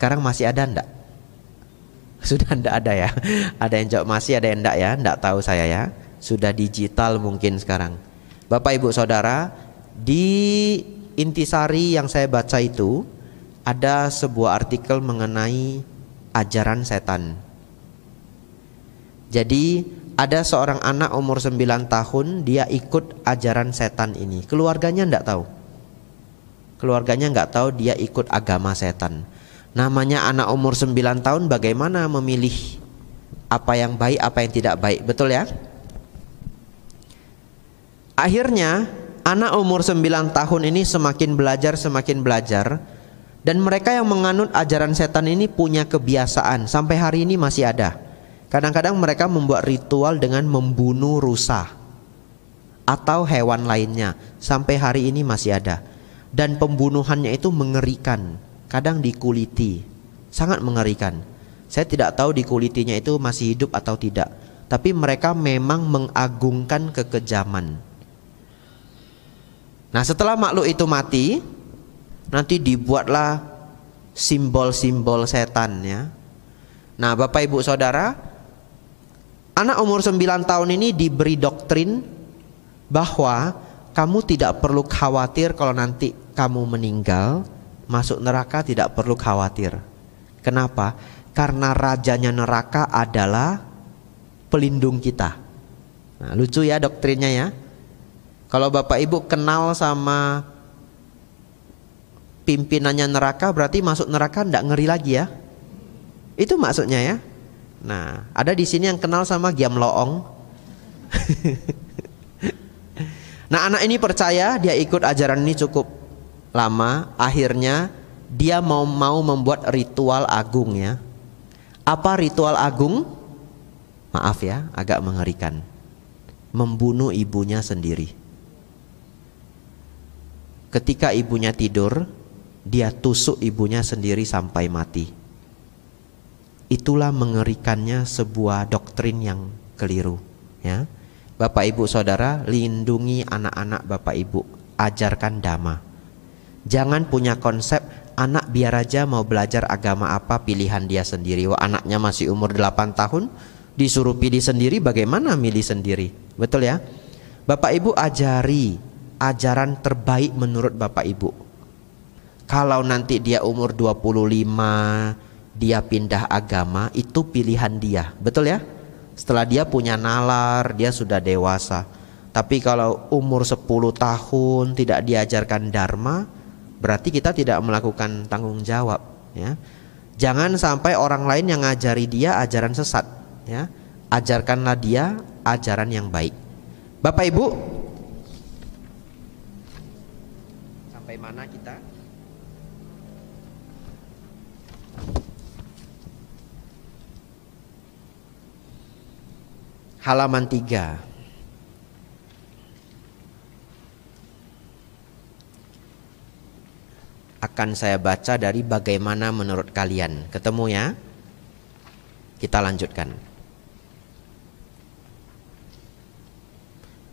Sekarang masih ada enggak? Sudah enggak ada ya. Ada yang jawab masih, ada yang enggak ya. Enggak tahu saya ya. Sudah digital mungkin sekarang. Bapak Ibu Saudara, di intisari yang saya baca itu ada sebuah artikel mengenai ajaran setan. Jadi ada seorang anak umur 9 tahun, dia ikut ajaran setan ini. Keluarganya enggak tahu. Keluarganya enggak tahu dia ikut agama setan. Namanya anak umur 9 tahun, bagaimana memilih apa yang baik, apa yang tidak baik, betul ya? Akhirnya anak umur 9 tahun ini semakin belajar, dan mereka yang menganut ajaran setan ini punya kebiasaan, sampai hari ini masih ada. Kadang-kadang mereka membuat ritual dengan membunuh rusa atau hewan lainnya, sampai hari ini masih ada. Dan pembunuhannya itu mengerikan, kadang dikuliti, sangat mengerikan. Saya tidak tahu dikulitinya itu masih hidup atau tidak, tapi mereka memang mengagungkan kekejaman. Nah, setelah makhluk itu mati, nanti dibuatlah simbol-simbol setan ya. Nah, Bapak Ibu Saudara, anak umur 9 tahun ini diberi doktrin bahwa kamu tidak perlu khawatir kalau nanti kamu meninggal, masuk neraka tidak perlu khawatir. Kenapa? Karena rajanya neraka adalah pelindung kita. Nah, lucu ya doktrinnya ya. Kalau Bapak Ibu kenal sama pimpinannya neraka, berarti masuk neraka enggak ngeri lagi ya. Itu maksudnya ya. Nah, ada di sini yang kenal sama Giam Loong. Nah, anak ini percaya, dia ikut ajaran ini cukup lama. Akhirnya dia mau membuat ritual agung ya. Apa ritual agung? Maaf ya, agak mengerikan. Membunuh ibunya sendiri. Ketika ibunya tidur, dia tusuk ibunya sendiri sampai mati. Itulah mengerikannya sebuah doktrin yang keliru ya. Bapak Ibu Saudara, lindungi anak-anak Bapak Ibu, ajarkan dhamma. Jangan punya konsep anak biar aja mau belajar agama apa, pilihan dia sendiri. Wah, anaknya masih umur 8 tahun disuruh pilih sendiri, bagaimana milih sendiri? Betul ya? Bapak Ibu ajari ajaran terbaik menurut Bapak Ibu. Kalau nanti dia umur 25, dia pindah agama, itu pilihan dia, betul ya? Setelah dia punya nalar, dia sudah dewasa. Tapi kalau umur 10 tahun tidak diajarkan dharma, berarti kita tidak melakukan tanggung jawab ya. Jangan sampai orang lain yang ngajari dia ajaran sesat ya. Ajarkanlah dia ajaran yang baik. Bapak Ibu, sampai mana kita? Halaman 3. Akan saya baca dari bagaimana menurut kalian. Ketemu ya? Kita lanjutkan.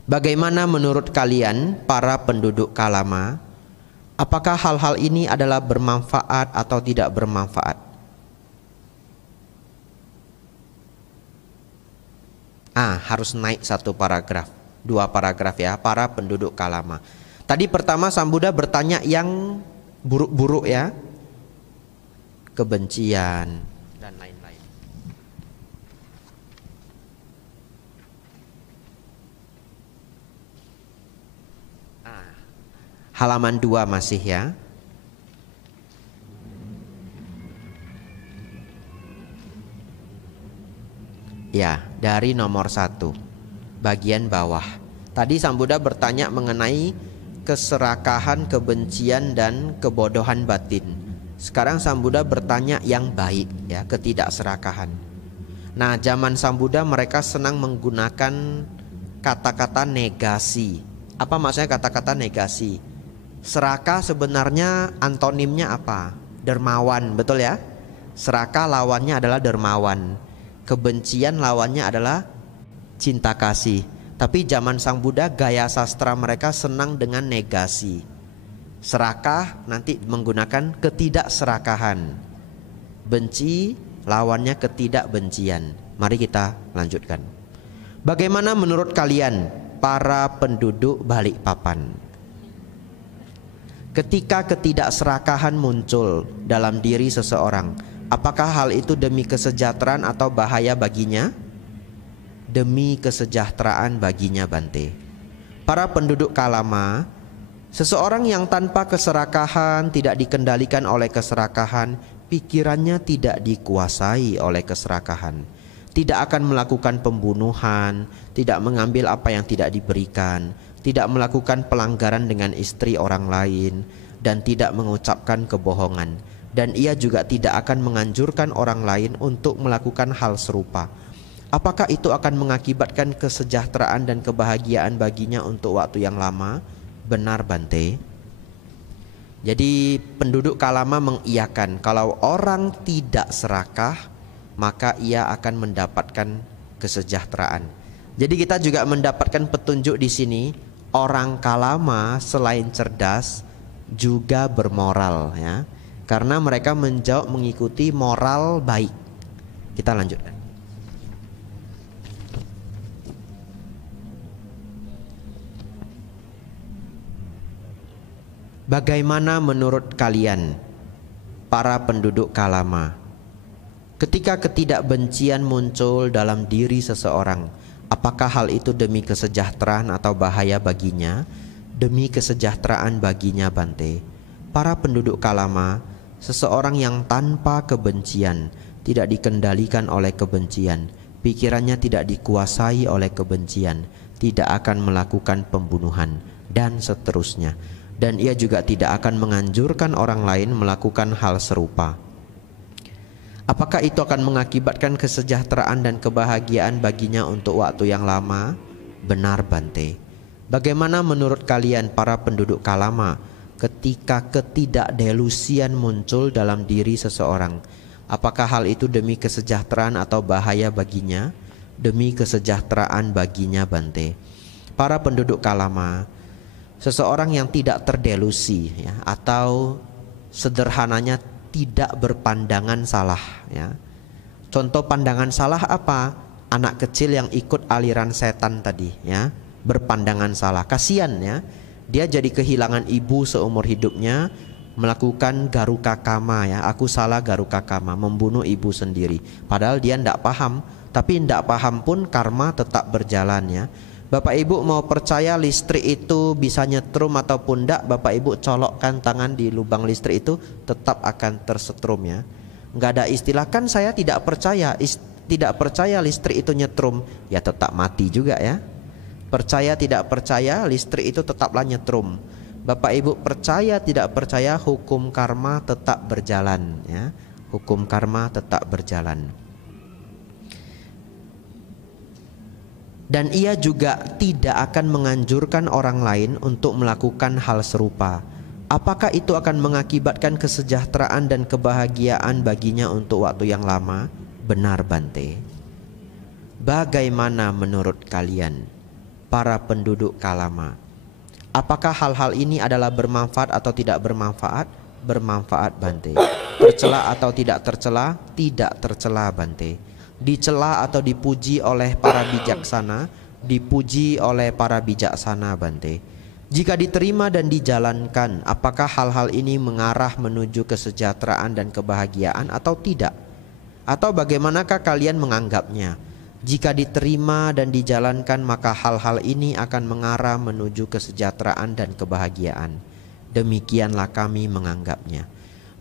Bagaimana menurut kalian para penduduk Kalama? Apakah hal-hal ini adalah bermanfaat atau tidak bermanfaat? Harus naik 1 paragraf, 2 paragraf ya, para penduduk Kalama. Tadi pertama Sang Buddha bertanya yang buruk-buruk ya, kebencian dan lain-lain. Halaman 2 masih ya. Ya, dari nomor 1 bagian bawah. Tadi Sang Buddha bertanya mengenai keserakahan, kebencian dan kebodohan batin. Sekarang Sang Buddha bertanya yang baik ya, ketidakserakahan. Nah, zaman Sang Buddha mereka senang menggunakan kata-kata negasi. Apa maksudnya kata-kata negasi? Serakah sebenarnya antonimnya apa? Dermawan, betul ya? Serakah lawannya adalah dermawan. Kebencian lawannya adalah cinta kasih. Tapi zaman Sang Buddha gaya sastra mereka senang dengan negasi. Serakah nanti menggunakan ketidakserakahan. Benci lawannya ketidakbencian. Mari kita lanjutkan. Bagaimana menurut kalian para penduduk Balikpapan? Ketika ketidakserakahan muncul dalam diri seseorang, apakah hal itu demi kesejahteraan atau bahaya baginya? Demi kesejahteraan baginya, Bante. Para penduduk Kalama, seseorang yang tanpa keserakahan, tidak dikendalikan oleh keserakahan, pikirannya tidak dikuasai oleh keserakahan, tidak akan melakukan pembunuhan, tidak mengambil apa yang tidak diberikan, tidak melakukan pelanggaran dengan istri orang lain, dan tidak mengucapkan kebohongan. Dan ia juga tidak akan menganjurkan orang lain untuk melakukan hal serupa. Apakah itu akan mengakibatkan kesejahteraan dan kebahagiaan baginya untuk waktu yang lama? Benar, Bante. Jadi penduduk Kalama mengiyakan kalau orang tidak serakah, maka ia akan mendapatkan kesejahteraan. Jadi kita juga mendapatkan petunjuk di sini, orang Kalama selain cerdas juga bermoral, ya. Karena mereka menjauh mengikuti moral baik. Kita lanjutkan. Bagaimana menurut kalian para penduduk Kalama? Ketika ketidakbencian muncul dalam diri seseorang, apakah hal itu demi kesejahteraan atau bahaya baginya? Demi kesejahteraan baginya, Bante. Para penduduk Kalama, seseorang yang tanpa kebencian, tidak dikendalikan oleh kebencian, pikirannya tidak dikuasai oleh kebencian, tidak akan melakukan pembunuhan, dan seterusnya. Dan ia juga tidak akan menganjurkan orang lain melakukan hal serupa. Apakah itu akan mengakibatkan kesejahteraan dan kebahagiaan baginya untuk waktu yang lama? Benar, Bante. Bagaimana menurut kalian para penduduk Kalama ketika ketidakdelusian muncul dalam diri seseorang? Apakah hal itu demi kesejahteraan atau bahaya baginya? Demi kesejahteraan baginya, Bante. Para penduduk Kalama, seseorang yang tidak terdelusi, ya, atau sederhananya tidak berpandangan salah, ya. Contoh pandangan salah apa? Anak kecil yang ikut aliran setan tadi, ya, berpandangan salah. Kasihan, ya, dia jadi kehilangan ibu seumur hidupnya, melakukan garuka kama, ya. Aku salah garuka kama, membunuh ibu sendiri. Padahal dia tidak paham, tapi tidak paham pun karma tetap berjalan, ya. Bapak Ibu mau percaya listrik itu bisa nyetrum ataupun tidak, Bapak Ibu colokkan tangan di lubang listrik itu tetap akan tersetrum, ya. Nggak ada istilah kan saya tidak percaya, tidak percaya listrik itu nyetrum, ya tetap mati juga, ya. Percaya tidak percaya listrik itu tetaplah nyetrum. Bapak Ibu percaya tidak percaya hukum karma tetap berjalan, ya. Hukum karma tetap berjalan. Dan ia juga tidak akan menganjurkan orang lain untuk melakukan hal serupa. Apakah itu akan mengakibatkan kesejahteraan dan kebahagiaan baginya untuk waktu yang lama? Benar, Bante. Bagaimana menurut kalian para penduduk Kalama? Apakah hal-hal ini adalah bermanfaat atau tidak bermanfaat? Bermanfaat, Bante. Tercela atau tidak tercela? Tidak tercela, Bante. Dicela atau dipuji oleh para bijaksana? Dipuji oleh para bijaksana, Bante. Jika diterima dan dijalankan, apakah hal-hal ini mengarah menuju kesejahteraan dan kebahagiaan atau tidak? Atau bagaimanakah kalian menganggapnya? Jika diterima dan dijalankan, maka hal-hal ini akan mengarah menuju kesejahteraan dan kebahagiaan. Demikianlah kami menganggapnya.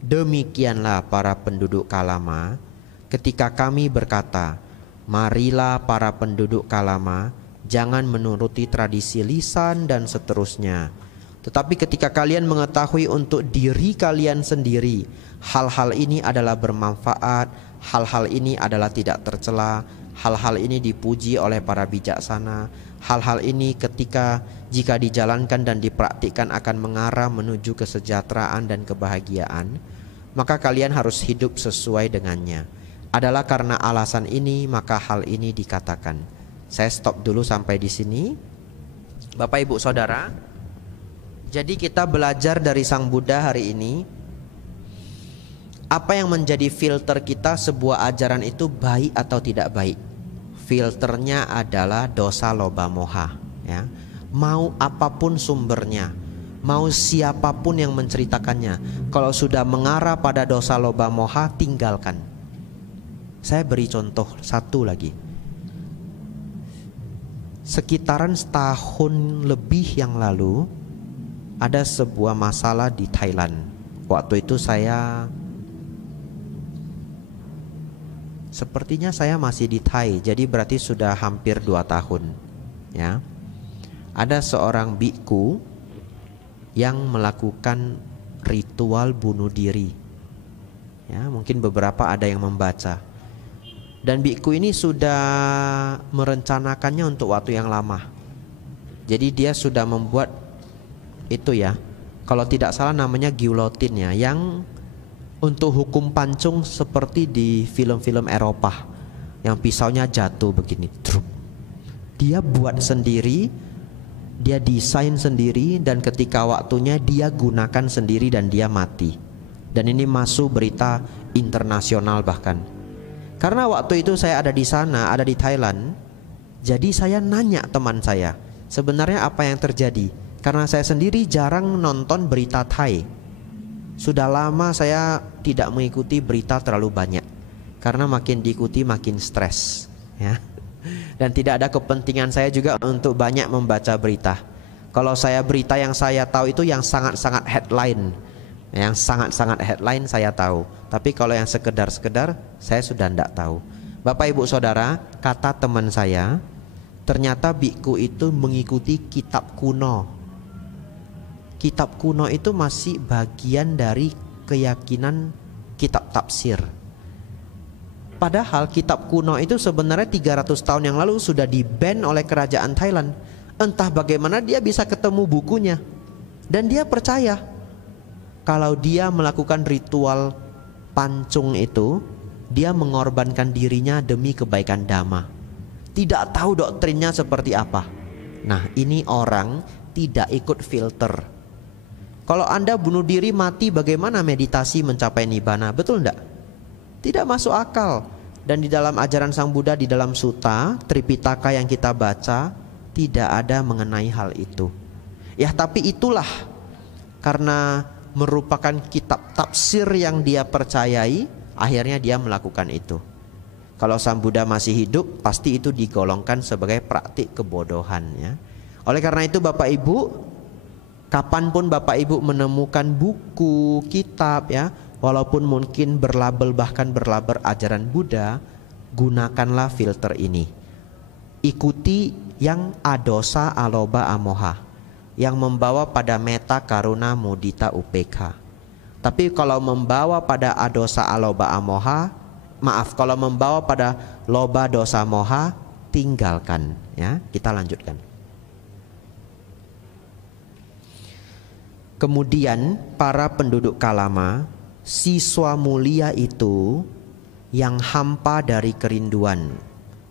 Demikianlah para penduduk Kalama. Ketika kami berkata, marilah para penduduk Kalama, jangan menuruti tradisi lisan dan seterusnya. Tetapi ketika kalian mengetahui untuk diri kalian sendiri, hal-hal ini adalah bermanfaat, hal-hal ini adalah tidak tercela, hal-hal ini dipuji oleh para bijaksana, hal-hal ini jika dijalankan dan dipraktikkan akan mengarah menuju kesejahteraan dan kebahagiaan, maka kalian harus hidup sesuai dengannya. Adalah karena alasan ini maka hal ini dikatakan. Saya stop dulu sampai di sini. Bapak Ibu Saudara, jadi kita belajar dari Sang Buddha hari ini Apa yang menjadi filter kita sebuah ajaran itu baik atau tidak baik? Filternya adalah dosa loba moha, ya. Mau apapun sumbernya, mau siapapun yang menceritakannya, kalau sudah mengarah pada dosa loba moha, tinggalkan. Saya beri contoh satu lagi. Sekitaran setahun lebih yang lalu ada sebuah masalah di Thailand. Waktu itu sepertinya saya masih di Thai, jadi berarti sudah hampir 2 tahun, ya. Ada seorang biku yang melakukan ritual bunuh diri, ya, mungkin beberapa ada yang membaca. Dan biku ini sudah merencanakannya untuk waktu yang lama. Jadi dia sudah membuat itu, ya, kalau tidak salah namanya guillotine, ya, yang untuk hukum pancung seperti di film-film Eropa yang pisaunya jatuh begini. Dia buat sendiri, dia desain sendiri, dan ketika waktunya dia gunakan sendiri dan dia mati. Dan ini masuk berita internasional bahkan. Karena waktu itu saya ada di sana, ada di Thailand. Jadi saya nanya teman saya, sebenarnya apa yang terjadi? Karena saya sendiri jarang nonton berita Thai. Sudah lama saya tidak mengikuti berita terlalu banyak, karena makin diikuti makin stres, ya. Dan tidak ada kepentingan saya juga untuk banyak membaca berita. Kalau saya berita yang saya tahu itu yang sangat-sangat headline, yang sangat-sangat headline saya tahu. Tapi kalau yang sekedar-sekedar saya sudah tidak tahu. Bapak Ibu Saudara, kata teman saya, ternyata biku itu mengikuti kitab kuno. Kitab kuno itu masih bagian dari keyakinan kitab tafsir. Padahal kitab kuno itu sebenarnya 300 tahun yang lalu sudah di-ban oleh kerajaan Thailand. Entah bagaimana dia bisa ketemu bukunya. Dan dia percaya kalau dia melakukan ritual pancung itu, dia mengorbankan dirinya demi kebaikan dhamma. Tidak tahu doktrinnya seperti apa. Nah, ini orang tidak ikut filter. Kalau Anda bunuh diri mati, bagaimana meditasi mencapai nibbana? Betul enggak? Tidak masuk akal. Dan di dalam ajaran Sang Buddha, di dalam Sutta Tripitaka yang kita baca, tidak ada mengenai hal itu. Ya, tapi itulah karena merupakan kitab tafsir yang dia percayai, akhirnya dia melakukan itu. Kalau Sang Buddha masih hidup, pasti itu digolongkan sebagai praktik kebodohan, ya. Oleh karena itu Bapak Ibu, kapanpun Bapak Ibu menemukan buku, kitab, ya, walaupun mungkin berlabel, bahkan berlabel ajaran Buddha, gunakanlah filter ini. Ikuti yang adosa aloba amoha, yang membawa pada meta karuna mudita upekha. Tapi kalau membawa pada adosa aloba amoha, kalau membawa pada loba dosa moha, tinggalkan, ya. Kita lanjutkan. Kemudian para penduduk Kalama, siswa mulia itu yang hampa dari kerinduan.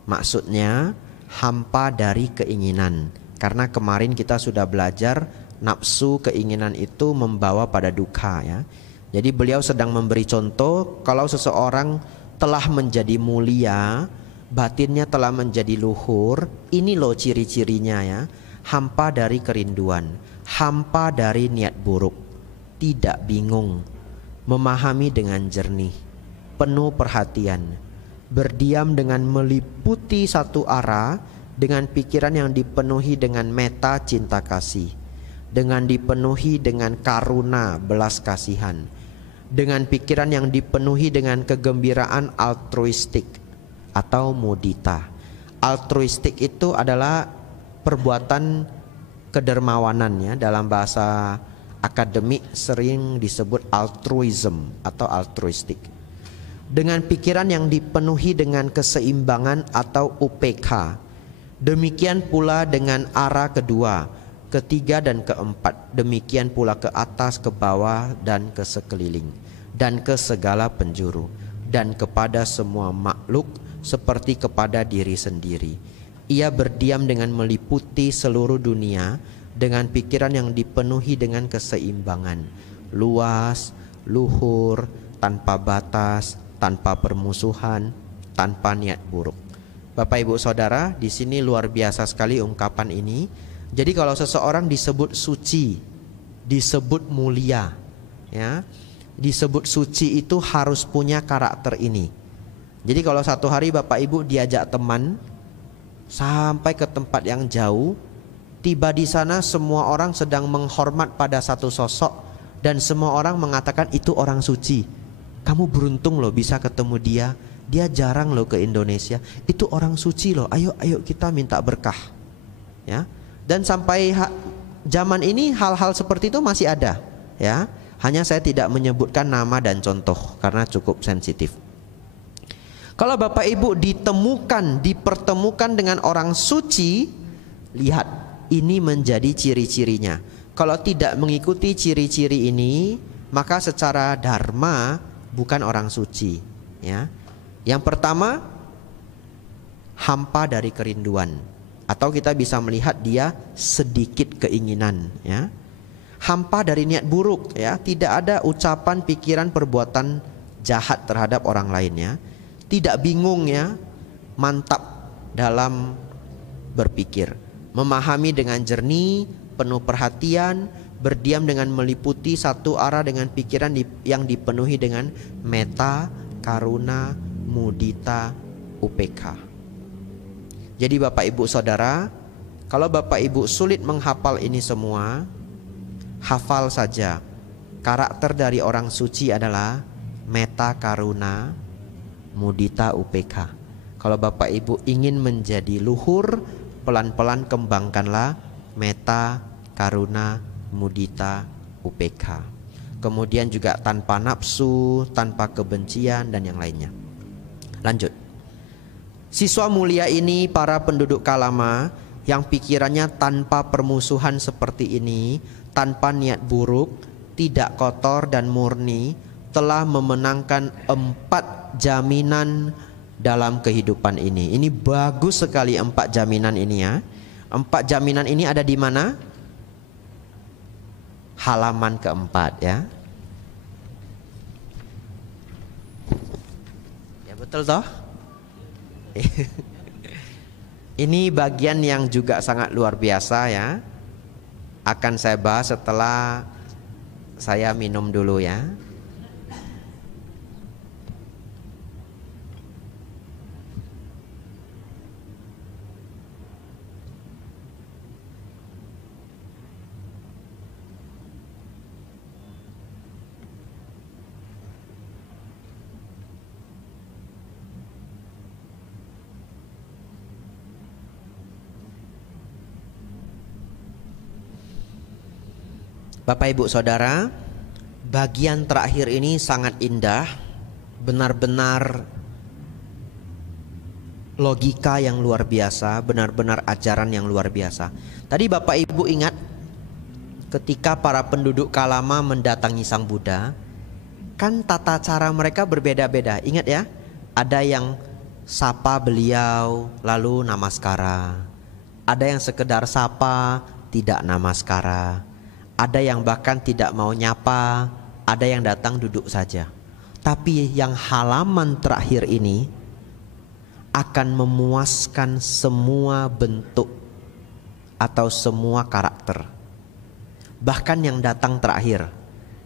Maksudnya hampa dari keinginan. Karena kemarin kita sudah belajar nafsu keinginan itu membawa pada dukkha, ya. Jadi beliau sedang memberi contoh kalau seseorang telah menjadi mulia, batinnya telah menjadi luhur, ini loh ciri-cirinya, ya. Hampa dari kerinduan, hampa dari niat buruk, tidak bingung, memahami dengan jernih, penuh perhatian, berdiam dengan meliputi satu arah, dengan pikiran yang dipenuhi dengan meta cinta kasih, dengan dipenuhi dengan karuna belas kasihan, dengan pikiran yang dipenuhi dengan kegembiraan altruistik atau mudita. Altruistik itu adalah perbuatan kedermawanannya, dalam bahasa akademik sering disebut altruism atau altruistik. Dengan pikiran yang dipenuhi dengan keseimbangan atau upekha. Demikian pula dengan arah kedua, ketiga dan keempat. Demikian pula ke atas, ke bawah dan ke sekeliling, dan ke segala penjuru, dan kepada semua makhluk seperti kepada diri sendiri. Ia berdiam dengan meliputi seluruh dunia dengan pikiran yang dipenuhi dengan keseimbangan, luas, luhur, tanpa batas, tanpa permusuhan, tanpa niat buruk. Bapak Ibu Saudara, di sini luar biasa sekali ungkapan ini. Jadi kalau seseorang disebut suci, disebut mulia, ya, disebut suci itu harus punya karakter ini. Jadi kalau satu hari Bapak Ibu diajak teman sampai ke tempat yang jauh, tiba di sana semua orang sedang menghormat pada satu sosok dan semua orang mengatakan itu orang suci. Kamu beruntung loh bisa ketemu dia. Dia jarang loh ke Indonesia. Itu orang suci loh. Ayo kita minta berkah. Ya. Dan sampai zaman ini hal-hal seperti itu masih ada, ya. Hanya saya tidak menyebutkan nama dan contoh karena cukup sensitif. Kalau Bapak Ibu dipertemukan dengan orang suci, lihat, ini menjadi ciri-cirinya. Kalau tidak mengikuti ciri-ciri ini, maka secara dharma bukan orang suci, ya. Yang pertama, hampa dari kerinduan, atau kita bisa melihat dia sedikit keinginan, ya. Hampa dari niat buruk, ya. Tidak ada ucapan, pikiran, perbuatan jahat terhadap orang lainnya. Tidak bingung, ya. Mantap dalam berpikir, memahami dengan jernih, penuh perhatian, berdiam dengan meliputi satu arah dengan pikiran yang dipenuhi dengan metta, karuna, mudita, upekha. Jadi Bapak Ibu Saudara, kalau Bapak Ibu sulit menghafal ini semua, hafal saja. Karakter dari orang suci adalah metta, karuna, mudita, upekha. Kalau Bapak Ibu ingin menjadi luhur, pelan-pelan kembangkanlah metta, karuna, mudita, upekha. Kemudian juga tanpa nafsu, tanpa kebencian dan yang lainnya. Lanjut. Siswa mulia ini, para penduduk Kalama yang pikirannya tanpa permusuhan seperti ini, tanpa niat buruk, tidak kotor dan murni, telah memenangkan 4 jaminan dalam kehidupan ini. Ini bagus sekali 4 jaminan ini, ya. 4 jaminan ini ada di mana? Halaman keempat, ya. Ya betul toh? Ini bagian yang juga sangat luar biasa, ya. Akan saya bahas setelah saya minum dulu, ya. Bapak Ibu Saudara, bagian terakhir ini sangat indah, benar-benar logika yang luar biasa, benar-benar ajaran yang luar biasa. Tadi Bapak Ibu ingat ketika para penduduk Kalama mendatangi Sang Buddha, kan tata cara mereka berbeda-beda. Ingat ya, ada yang sapa beliau lalu namaskara, ada yang sekedar sapa tidak namaskara, ada yang bahkan tidak mau nyapa, ada yang datang duduk saja. Tapi yang halaman terakhir ini akan memuaskan semua bentuk atau semua karakter. Bahkan yang datang terakhir,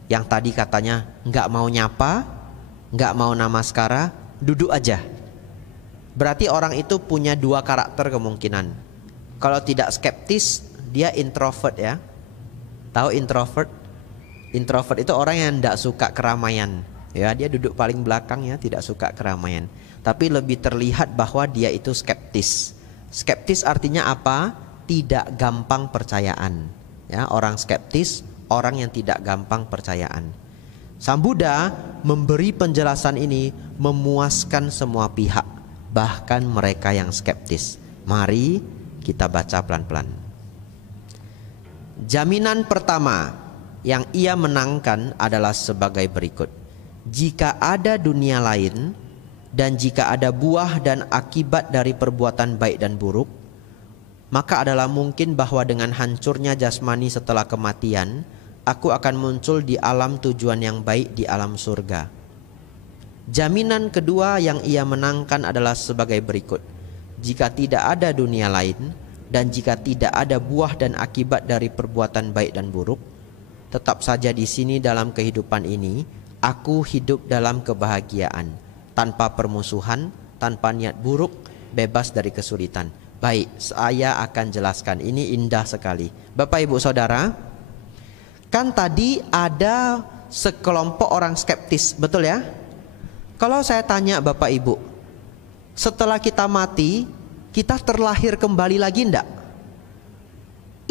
yang tadi katanya nggak mau nyapa, nggak mau namaskara, duduk aja. Berarti orang itu punya 2 karakter kemungkinan. Kalau tidak skeptis, dia introvert, ya. Tahu introvert? Introvert itu orang yang tidak suka keramaian, ya. Dia duduk paling belakang, ya, tidak suka keramaian. Tapi lebih terlihat bahwa dia itu skeptis. Skeptis artinya apa? Tidak gampang percayaan, ya. Orang skeptis, orang yang tidak gampang percayaan. Sang Buddha memberi penjelasan ini memuaskan semua pihak, bahkan mereka yang skeptis. Mari kita baca pelan-pelan. Jaminan pertama yang ia menangkan adalah sebagai berikut. Jika ada dunia lain dan jika ada buah dan akibat dari perbuatan baik dan buruk, maka adalah mungkin bahwa dengan hancurnya jasmani setelah kematian, aku akan muncul di alam tujuan yang baik di alam surga. Jaminan kedua yang ia menangkan adalah sebagai berikut. Jika tidak ada dunia lain, dan jika tidak ada buah dan akibat dari perbuatan baik dan buruk, tetap saja di sini dalam kehidupan ini, aku hidup dalam kebahagiaan, tanpa permusuhan, tanpa niat buruk, bebas dari kesulitan. Baik, saya akan jelaskan. Ini indah sekali. Bapak Ibu Saudara, kan tadi ada sekelompok orang skeptis, betul ya? Kalau saya tanya Bapak Ibu, setelah kita mati, kita terlahir kembali lagi enggak?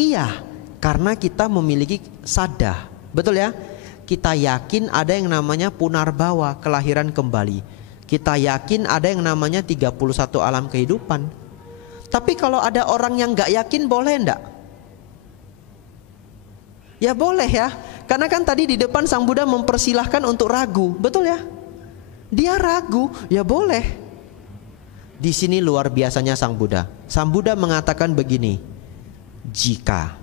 Iya, karena kita memiliki saddah, betul ya? Kita yakin ada yang namanya punarbawa, kelahiran kembali. Kita yakin ada yang namanya 31 alam kehidupan. Tapi kalau ada orang yang enggak yakin, boleh enggak? Ya boleh ya, karena kan tadi di depan Sang Buddha mempersilahkan untuk ragu, betul ya? Dia ragu, ya boleh. Di sini luar biasanya Sang Buddha. Sang Buddha mengatakan begini, jika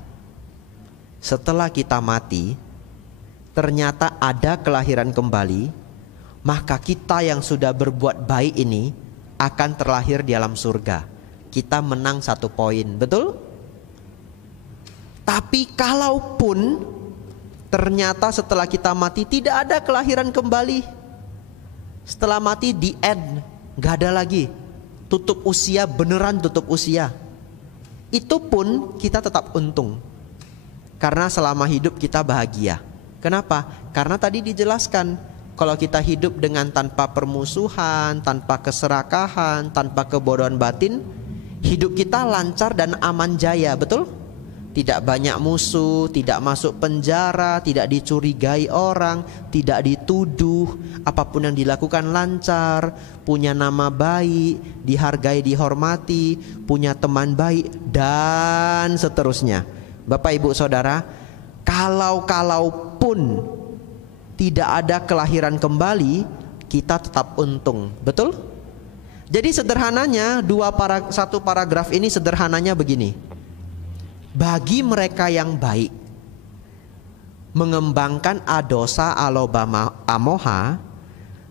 setelah kita mati ternyata ada kelahiran kembali, maka kita yang sudah berbuat baik ini akan terlahir di alam surga. Kita menang 1 poin, betul? Tapi kalaupun ternyata setelah kita mati tidak ada kelahiran kembali, setelah mati di end, gak ada lagi, tutup usia, beneran tutup usia, itu pun kita tetap untung, karena selama hidup kita bahagia. Kenapa? Karena tadi dijelaskan, kalau kita hidup dengan tanpa permusuhan, tanpa keserakahan, tanpa kebodohan batin, hidup kita lancar dan aman jaya, betul? Tidak banyak musuh, tidak masuk penjara, tidak dicurigai orang, tidak dituduh, apapun yang dilakukan lancar, punya nama baik, dihargai, dihormati, punya teman baik, dan seterusnya. Bapak Ibu Saudara, kalaupun tidak ada kelahiran kembali, kita tetap untung, betul? Jadi sederhananya satu paragraf ini sederhananya begini. Bagi mereka yang baik, mengembangkan adosa alobama amoha,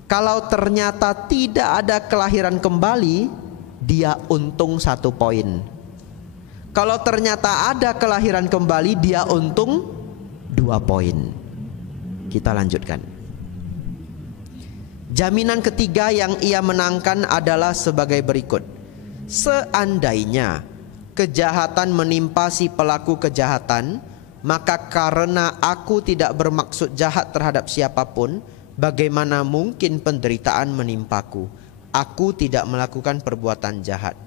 kalau ternyata tidak ada kelahiran kembali, dia untung 1 poin. Kalau ternyata ada kelahiran kembali, dia untung 2 poin. Kita lanjutkan. Jaminan ketiga yang ia menangkan adalah sebagai berikut. Seandainya kejahatan menimpa si pelaku kejahatan, maka karena aku tidak bermaksud jahat terhadap siapapun, bagaimana mungkin penderitaan menimpaku? Aku tidak melakukan perbuatan jahat.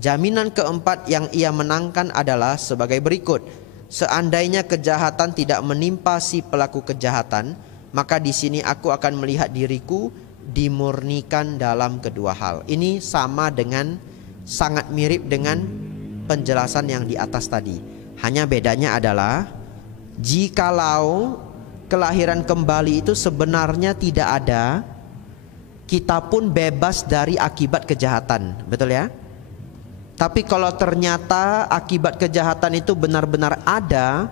Jaminan keempat yang ia menangkan adalah sebagai berikut. Seandainya kejahatan tidak menimpa si pelaku kejahatan, maka di sini aku akan melihat diriku dimurnikan dalam kedua hal. Ini sama dengan, sangat mirip dengan penjelasan yang di atas tadi. Hanya bedanya adalah jikalau kelahiran kembali itu sebenarnya tidak ada, kita pun bebas dari akibat kejahatan, betul ya? Tapi kalau ternyata akibat kejahatan itu benar-benar ada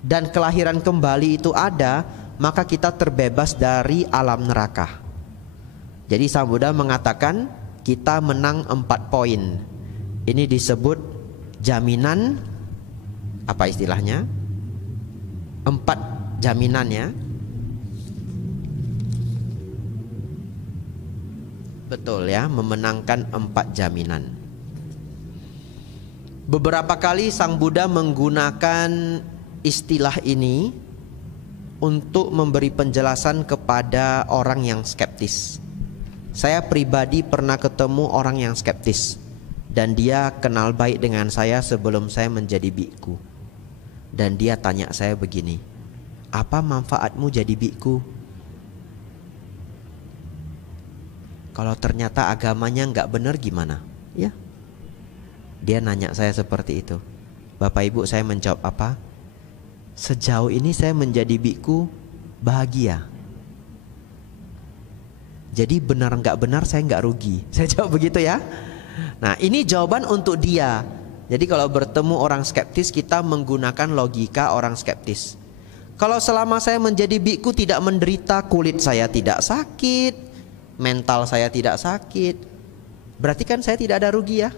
dan kelahiran kembali itu ada, maka kita terbebas dari alam neraka. Jadi Sang Buddha mengatakan kita menang 4 poin. Ini disebut jaminan, apa istilahnya? 4 jaminan ya. Betul ya, memenangkan 4 jaminan. Beberapa kali Sang Buddha menggunakan istilah ini untuk memberi penjelasan kepada orang yang skeptis. Saya pribadi pernah ketemu orang yang skeptis, dan dia kenal baik dengan saya sebelum saya menjadi biku. Dan dia tanya saya begini, apa manfaatmu jadi biku? Kalau ternyata agamanya nggak benar gimana? Ya, dia nanya saya seperti itu. Bapak Ibu, saya menjawab apa? Sejauh ini saya menjadi biku bahagia. Jadi benar nggak benar saya nggak rugi. Saya jawab begitu ya. Nah, ini jawaban untuk dia. Jadi kalau bertemu orang skeptis, kita menggunakan logika orang skeptis. Kalau selama saya menjadi biku tidak menderita, kulit saya tidak sakit, mental saya tidak sakit, berarti kan saya tidak ada rugi ya.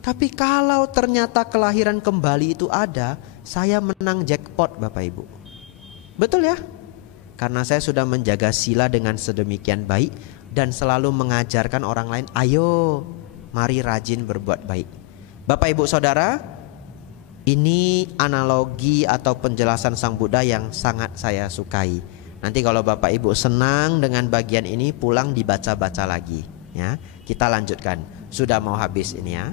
Tapi kalau ternyata kelahiran kembali itu ada, saya menang jackpot Bapak Ibu. Betul ya? Karena saya sudah menjaga sila dengan sedemikian baik dan selalu mengajarkan orang lain, ayo mari rajin berbuat baik. Bapak Ibu Saudara, ini analogi atau penjelasan Sang Buddha yang sangat saya sukai. Nanti kalau Bapak Ibu senang dengan bagian ini, pulang dibaca-baca lagi ya. Kita lanjutkan. Sudah mau habis ini ya.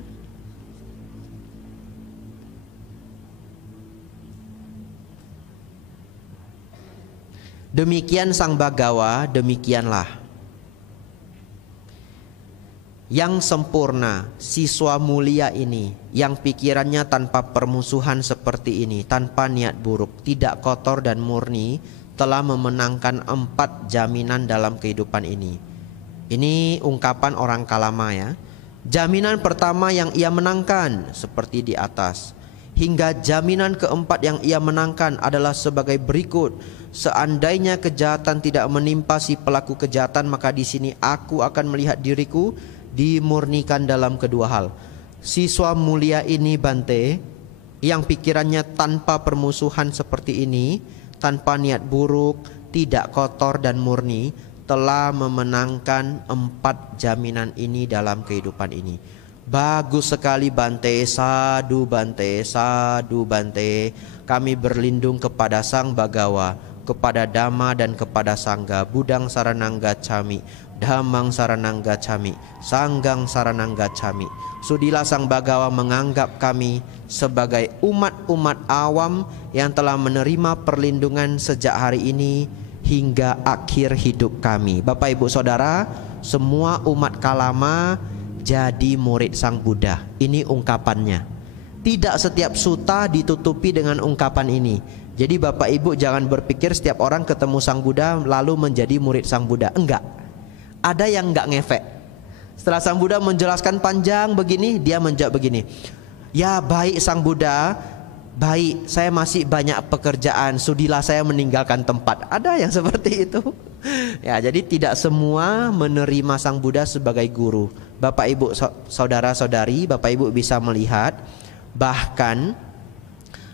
Demikian Sang Bagawa, demikianlah yang sempurna, siswa mulia ini, yang pikirannya tanpa permusuhan seperti ini, tanpa niat buruk, tidak kotor dan murni, telah memenangkan 4 jaminan dalam kehidupan ini. Ini ungkapan orang Kalama ya. Jaminan pertama yang ia menangkan seperti di atas. Hingga jaminan keempat yang ia menangkan adalah sebagai berikut. Seandainya kejahatan tidak menimpa si pelaku kejahatan, maka di sini aku akan melihat diriku dimurnikan dalam kedua hal. Siswa mulia ini Bante, yang pikirannya tanpa permusuhan seperti ini, tanpa niat buruk, tidak kotor dan murni, telah memenangkan 4 jaminan ini dalam kehidupan ini. Bagus sekali Bante, sadu Bante, sadu Bante. Kami berlindung kepada Sang Bagawa, kepada Dhamma dan kepada Sangga. Budang saranang gacchami, Dhammang saranang gacchami, Sanggang saranang gacchami. Sudilah Sang Bagawa menganggap kami sebagai umat-umat awam yang telah menerima perlindungan sejak hari ini hingga akhir hidup kami. Bapak Ibu Saudara, semua umat Kalama jadi murid Sang Buddha. Ini ungkapannya. Tidak setiap suta ditutupi dengan ungkapan ini. Jadi Bapak Ibu jangan berpikir setiap orang ketemu Sang Buddha lalu menjadi murid Sang Buddha. Enggak. Ada yang enggak ngefek. Setelah Sang Buddha menjelaskan panjang begini, dia menjawab begini. Ya baik Sang Buddha, baik, saya masih banyak pekerjaan, sudilah saya meninggalkan tempat. Ada yang seperti itu. Ya, jadi tidak semua menerima Sang Buddha sebagai guru. Bapak Ibu saudara-saudari, Bapak Ibu bisa melihat bahkan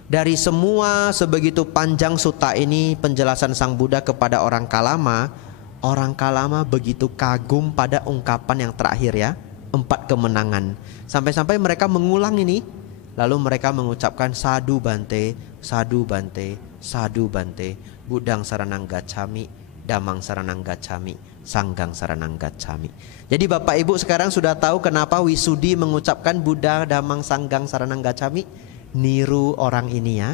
dari semua sebegitu panjang sutta ini penjelasan Sang Buddha kepada orang Kalama, orang Kalama begitu kagum pada ungkapan yang terakhir ya, 4 kemenangan. Sampai-sampai mereka mengulang ini. Lalu mereka mengucapkan sadu Bante, sadu Bante, sadu Bante, Budang saranang gacchami, Dhammang saranang gacchami, Sanggang saranang gacchami. Jadi Bapak Ibu sekarang sudah tahu kenapa Wisudi mengucapkan Buddha, Dhammang, Sanggang saranang gacchami. Niru orang ini ya,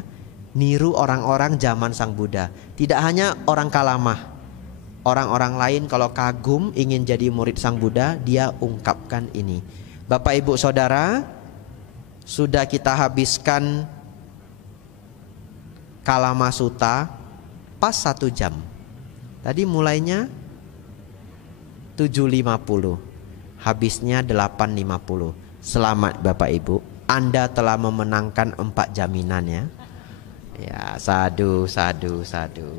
niru orang-orang zaman Sang Buddha. Tidak hanya orang Kalama, orang-orang lain kalau kagum ingin jadi murid Sang Buddha, dia ungkapkan ini. Bapak Ibu Saudara, sudah kita habiskan Kalama Sutta pas 1 jam. Tadi mulainya 7.50, habisnya 8.50. Selamat Bapak Ibu, Anda telah memenangkan 4 jaminan ya. Ya, sadu, sadu, sadu.